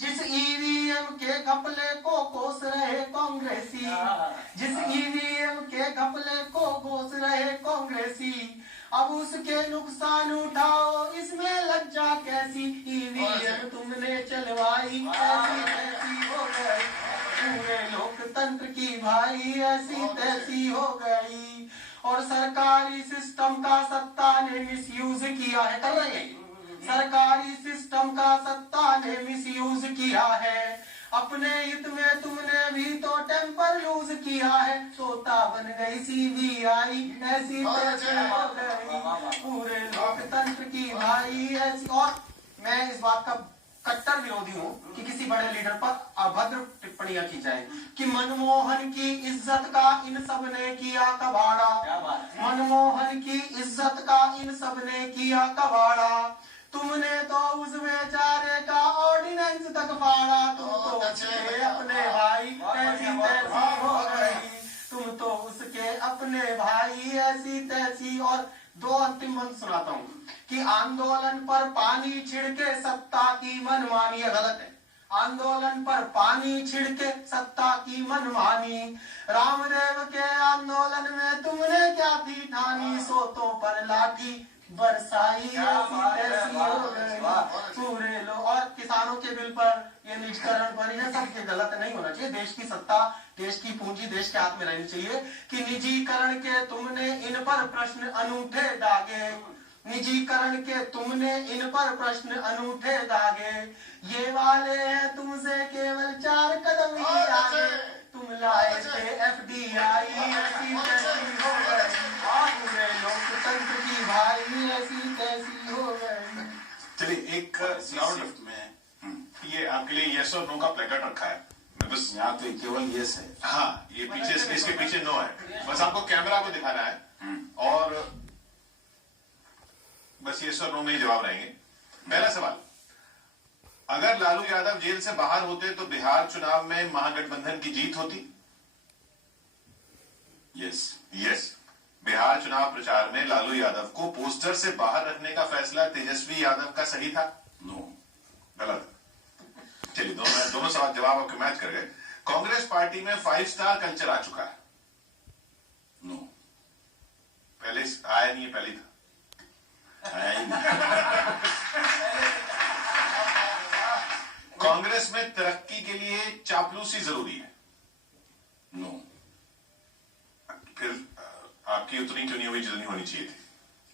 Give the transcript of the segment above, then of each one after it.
जिस ईवीएम के घपले को कोस रहे कांग्रेसी, जिस ईवीएम के घपले को कोस रहे कांग्रेसी, अब उसके नुकसान उठाओ, इसमें लज्जा कैसी। ईवीएम तुमने चलवाई, ऐसी तैसी हो गई, पूरे लोकतंत्र की भाई ऐसी तैसी हो गई। और सरकारी सिस्टम का सत्ता ने मिसयूज किया है, कर रहे हैं सरकारी सिस्टम का सत्ता ने मिसयूज किया है। अपने हित में तुमने भी तो टेम्पर लूज किया है, तोता बन गई सीबीआई, ऐसी तैसी हो गई, पूरे लोकतंत्र की भाई ऐसी। और मैं इस बात का कट्टर विरोधी हूँ कि किसी बड़े लीडर पर अभद्र टिप्पणियां की जाए कि मनमोहन की इज्जत का इन सब ने किया कबाड़ा, मनमोहन की इज्जत का इन सब ने किया कबाड़ा, तुमने तो उस बेचारे का ऑर्डिनेंस तक फाड़ा, तुम तो उसके अपने भाई ऐसी तैसी हो गई, तुम तो उसके अपने भाई ऐसी तैसी। और दो अंतिम बंद सुनाता हूँ कि आंदोलन पर पानी छिड़के सत्ता की मनमानी, गलत है। आंदोलन पर पानी छिड़के सत्ता की मनमानी, रामदेव के आंदोलन में तुमने क्या थी ठानी, सोतों पर लाठी बरसाई, ऐसी तैसी हो गई, पूरे लोग। और किसानों के बिल पर, ये निजीकरण पर, यह सब के गलत नहीं होना चाहिए। देश की सत्ता, देश की पूंजी देश के हाथ में रहनी चाहिए। कि निजीकरण के तुमने इन पर प्रश्न अनूठे दागे, निजीकरण के तुमने इन पर प्रश्न अनूठे दागे, ये वाले हैं तुमसे केवल 4 कदम ही आगे, तुम लाए थे एफडीआई, ऐसी तैसी हो गई, पूरे लोकतंत्र की भाई ऐसी तैसी हो गई। चलिए एक साउंड में ये आपके लिए यस और नो का प्लेकार्ड रखा है, मैं बस यहाँ तो केवल यस है। हाँ, ये पीछे इसके पीछे नो है, बस आपको कैमरा को दिखाना है और बस यस और नो में ही जवाब रहेंगे। पहला सवाल, अगर लालू यादव जेल से बाहर होते तो बिहार चुनाव में महागठबंधन की जीत होती? यस। यस। बिहार चुनाव प्रचार में लालू यादव को पोस्टर से बाहर रखने का फैसला तेजस्वी यादव का सही था? नो। गलत। चलिए दोनों सवाल जवाब आपके मैच कर गए। कांग्रेस पार्टी में 5 स्टार कल्चर आ चुका है? नो। पहले आया नहीं है, पहले था। आया ही नहीं। कांग्रेस में तरक्की के लिए चापलूसी जरूरी है? नो। फिर आपकी उतनी क्यों नहीं हुई जितनी होनी चाहिए थी?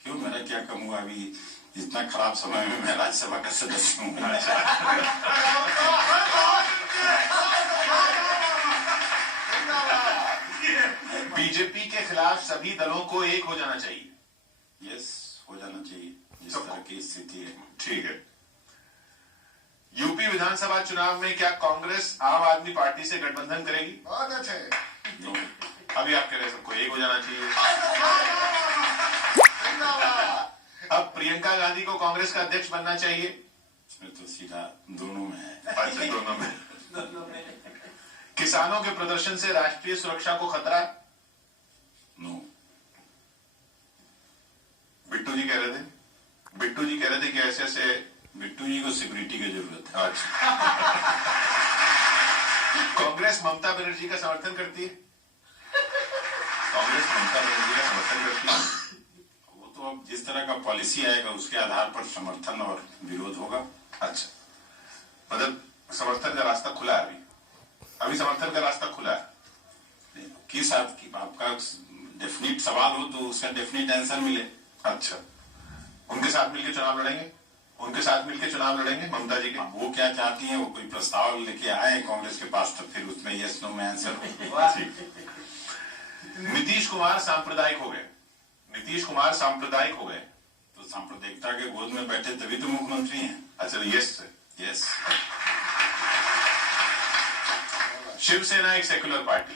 क्यों, मेरा क्या कम हुआ? अभी इतना खराब समय में मैं राज्यसभा का सदस्य हूँ। बीजेपी के खिलाफ सभी दलों को एक हो जाना चाहिए? यस, हो जाना चाहिए जिस तरह की स्थिति है। ठीक है। यूपी विधानसभा चुनाव में क्या कांग्रेस आम आदमी पार्टी से गठबंधन करेगी? बहुत अच्छे। नो। अभी आप कह रहे हैं सबको एक हो जाना चाहिए। अब प्रियंका गांधी को कांग्रेस का अध्यक्ष बनना चाहिए? इसमें तो सीधा दोनों में है। अच्छा, दोनों में। किसानों के प्रदर्शन से राष्ट्रीय सुरक्षा को खतरा? नो। बिट्टू जी कह रहे थे कि ऐसे ऐसे। बिट्टू जी को सिक्योरिटी की जरूरत है। अच्छा। कांग्रेस ममता बनर्जी का समर्थन करती है? कांग्रेस ममता बनर्जी का समर्थन करती है? वो तो अब जिस तरह का पॉलिसी आएगा उसके आधार पर समर्थन और विरोध होगा। अच्छा, मतलब समर्थन का रास्ता खुला है? अभी समर्थन का रास्ता खुला है? किस आपका डेफिनेट सवाल हो तो उसका डेफिनेट आंसर मिले। अच्छा, उनके साथ मिलकर चुनाव लड़ेंगे? उनके साथ मिलकर चुनाव लड़ेंगे ममता जी के? वो क्या चाहती हैं, वो कोई प्रस्ताव लेके आए कांग्रेस के पास तो फिर उसमें यस नो में आंसर हो। नीतीश कुमार सांप्रदायिक हो गए तो सांप्रदायिकता के गोद में बैठे तभी तो मुख्यमंत्री हैं। अच्छा, यस यस। शिवसेना एक सेक्युलर पार्टी?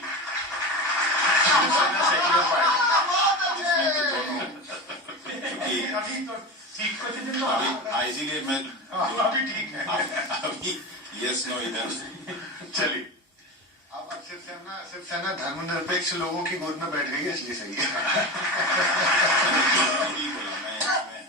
इसमें तो दोनों, क्योंकि इसीलिए मैं अभी ठीक है। अभी यस नो इधर। चलिए, अब शिवसेना धर्मनिरपेक्ष लोगों की गोद में बैठ गई है, इसलिए सही है। नहीं बोला मैं।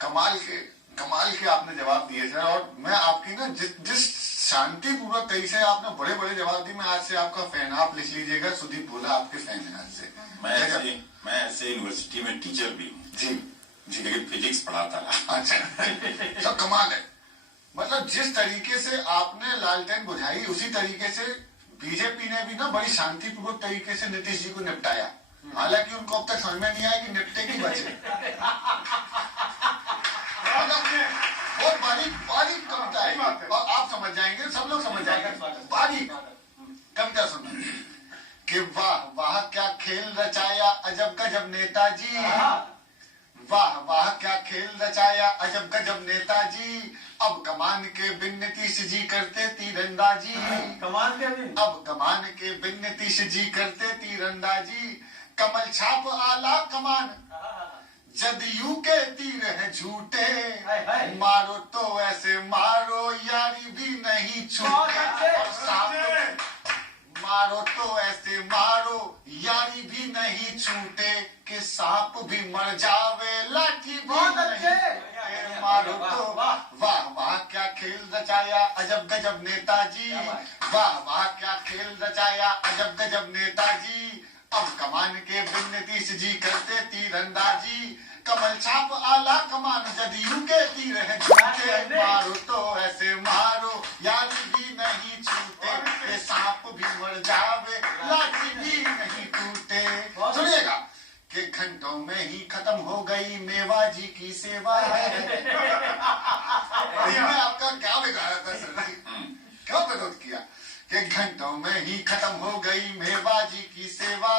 कमाल के कमाल के आपने जवाब दिए सर, और मैं आपकी ना जिस शांतिपूर्वक तरीके से आपने बड़े बड़े जवाब दिए, मैं आज से आपका फैन, आप लिख लीजिएगा, सुदीप भोला आपके फैन है आज से। मैं ऐसे यूनिवर्सिटी में टीचर भी हूँ जी जी, लेकिन फिजिक्स पढ़ाता रहा। अच्छा सब कमाल है। मतलब जिस तरीके से आपने लालटेन बुझाई उसी तरीके से बीजेपी ने भी ना बड़ी शांतिपूर्वक तरीके से नीतीश जी को निपटाया। हालांकि उनको अब तक समझ में नहीं आया कि निपटे की बचे। बहुत बारीक कविता है और आप समझ जाएंगे, सब लोग समझ जाएंगे। बारीक कविता सुनो कि वाह वाह क्या खेल रचाया अजब गजब नेताजी, वाह वाह क्या खेल रचाया अजब गजब नेताजी, अब कमान के बिन नीतीश जी करते तीरंदाजी, कमान के बिन अब कमान के बिन नीतीश जी करते तीरंदाजी, कमल छाप आला कमान जदयू के तीर है झूठे, मारो तो ऐसे मारो यारी भी नहीं छूटे, और सांप मारो तो ऐसे मारो यारी भी नहीं छूटे, कि सांप भी मर जावे लाठी भी नहीं, मारो तो वाह वाह क्या खेल रचाया अजब गजब नेताजी, वाह वाह क्या खेल रचाया अजब गजब नेताजी, अब कमान के बिन नीतीश जी करते तीरंदाजी, कमल छाप आला कमान जदयू के तीर है झूठे, मारो तो ऐसे मारो यारी भी नहीं छूटे, के सांप भी मर जावे लाठी भी नहीं टूटे। सुनिएगा कि घंटों में ही खत्म हो गई मेवा जी की सेवा है। आपका क्या बिगाड़ा था सर, क्यों विरोध किया कि घंटों में ही खत्म हो गई मेवा जी की सेवा,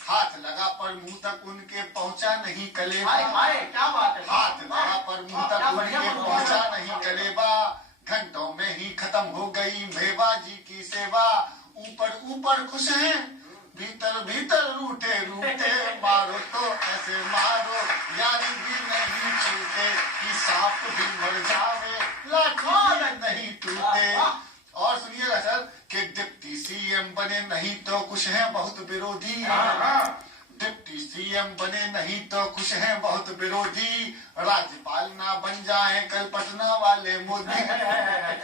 हाथ लगा पर मुंह तक उनके पहुंचा नहीं कलेबा, क्या बात है, हाथ लगा पर मुंह तक उनके पहुंचा नहीं कलेबा, घंटों में ही खत्म हो गई मेवा जी की सेवा, ऊपर ऊपर खुश हैं भीतर भीतर रूठे रूठे, मारो तो ऐसे मारो यारी भी नहीं छूटे, कि सांप भी मर जावे लाठी भी नहीं टूटे। और सुनिएगा सर कि डिप्टी सीएम बने नहीं तो खुश हैं बहुत विरोधी, डिप्टी सीएम बने नहीं तो खुश हैं बहुत विरोधी, राज्यपाल ना बन जाए कल पटना वाले मोदी,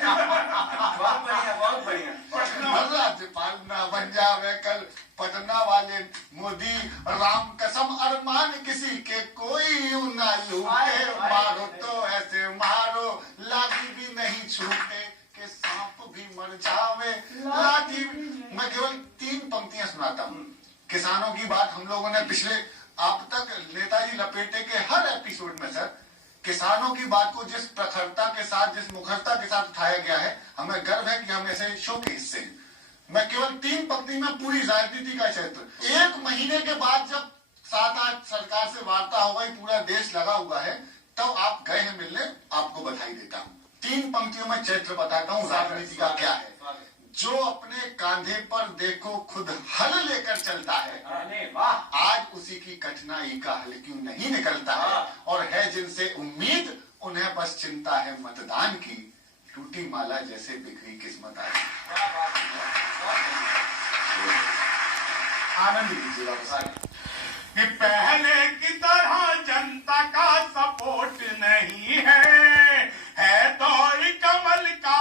बहुत बढ़िया बहुत बढ़िया, राज्यपाल ना बन जाए कल पटना वाले मोदी, राम कसम अरमान किसी के कोई ना लूटे, मारो तो ऐसे मारो लाठी भी नहीं छूटे, के सांप भी मर जावे लाठी। मैं केवल 3 पंक्तियां सुनाता हूँ। किसानों की बात हम लोगों ने पिछले आप तक नेताजी लपेटे के हर एपिसोड में सर किसानों की बात को जिस प्रखरता के साथ जिस मुखरता के साथ उठाया गया है, हमें गर्व है कि हम ऐसे शो के हिस्से हैं। मैं केवल 3 पंक्ति में पूरी राजनीति का क्षेत्र, 1 महीने के बाद जब 7-8 सरकार से वार्ता हो गई, पूरा देश लगा हुआ है, तब आप गए हैं मिलने, आपको बधाई देता हूँ। 3 पंक्तियों में चरित्र बताता हूँ राजनीति का क्या है। जो अपने कांधे पर देखो खुद हल लेकर चलता है, आज उसी की कठिनाई का हल क्यों नहीं निकलता है, और है जिनसे उम्मीद उन्हें बस चिंता है मतदान की, टूटी माला जैसे बिखरी किस्मत आई। आनंद लीजिएगा। कि पहले की तरह जनता का सपोर्ट नहीं है दौर कमल का